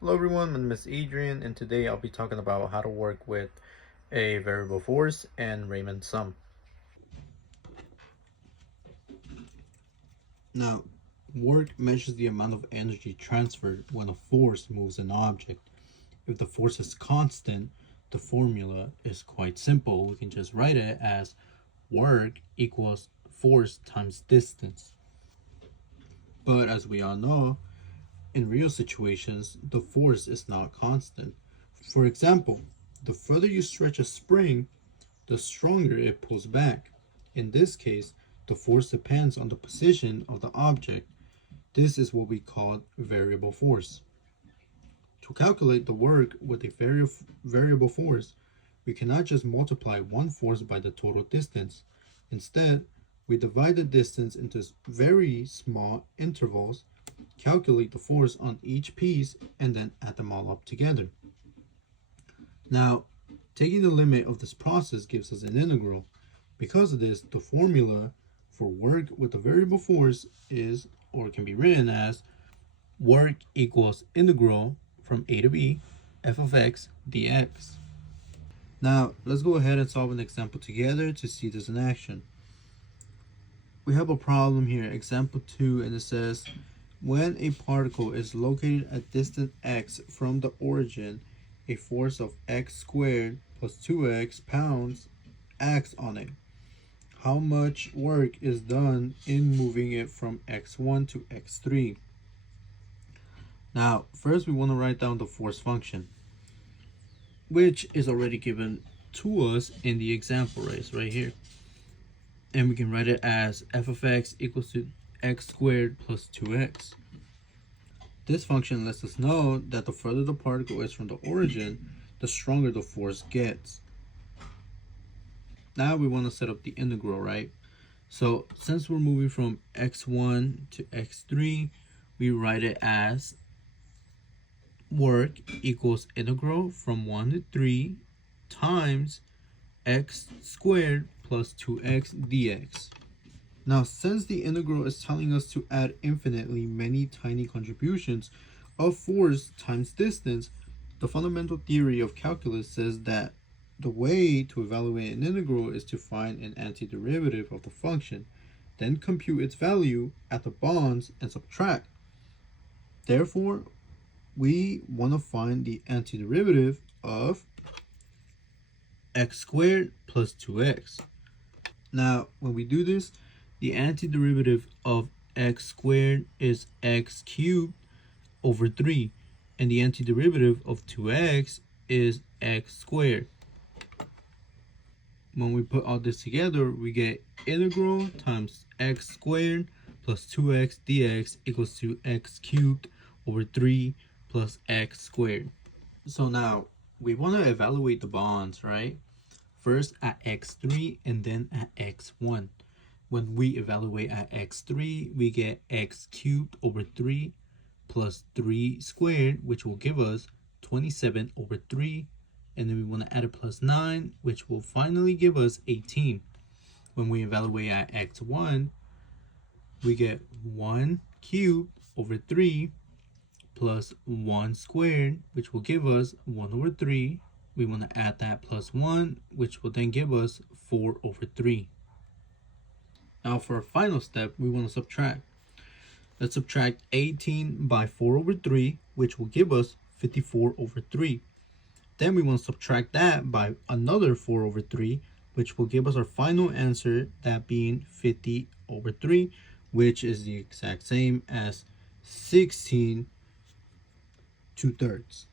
Hello everyone, my name is Adrian and today I'll be talking about how to work with a variable force and Riemann sum. Now, work measures the amount of energy transferred when a force moves an object. If the force is constant, the formula is quite simple. We can just write it as work equals force times distance. But as we all know, in real situations, the force is not constant. For example, the further you stretch a spring, the stronger it pulls back. In this case, the force depends on the position of the object. This is what we call variable force. To calculate the work with a variable force, we cannot just multiply one force by the total distance. Instead, we divide the distance into very small intervals, calculate the force on each piece, and then add them all up together. Now, taking the limit of this process gives us an integral. Because of this, the formula for work with the variable force is, or can be written as, work equals integral from a to b f of x dx. Now, let's go ahead and solve an example together to see this in action. We have a problem here, example 2, and it says, when a particle is located at distance x from the origin, a force of x squared plus 2x pounds acts on it. How much work is done in moving it from x1 to x3? Now, first we want to write down the force function, which is already given to us in the example right here. And we can write it as f of x equals to x squared plus 2x. This function lets us know that the further the particle is from the origin, the stronger the force gets. Now we want to set up the integral, right? So since we're moving from x1 to x3, we write it as work equals integral from 1 to 3 times x squared plus 2x dx. Now, since the integral is telling us to add infinitely many tiny contributions of force times distance, the fundamental theory of calculus says that the way to evaluate an integral is to find an antiderivative of the function, then compute its value at the bonds and subtract. Therefore, we want to find the antiderivative of x squared plus 2x. Now, when we do this, the antiderivative of x squared is x cubed over 3, and the antiderivative of 2x is x squared. When we put all this together, we get integral times x squared plus 2x dx equals to x cubed over 3 plus x squared. So now we want to evaluate the bonds, right? First at x3 and then at x1. When we evaluate at x3, we get x cubed over 3 plus 3 squared, which will give us 27 over 3. And then we want to add a plus 9, which will finally give us 18. When we evaluate at x1, we get 1 cubed over 3 plus 1 squared, which will give us 1 over 3. We want to add that plus 1, which will then give us 4 over 3. Now for our final step, we want to subtract. Let's subtract 18 by 4 over 3, which will give us 54 over 3. Then we want to subtract that by another 4 over 3, which will give us our final answer, that being 50 over 3, which is the exact same as 16 2/3.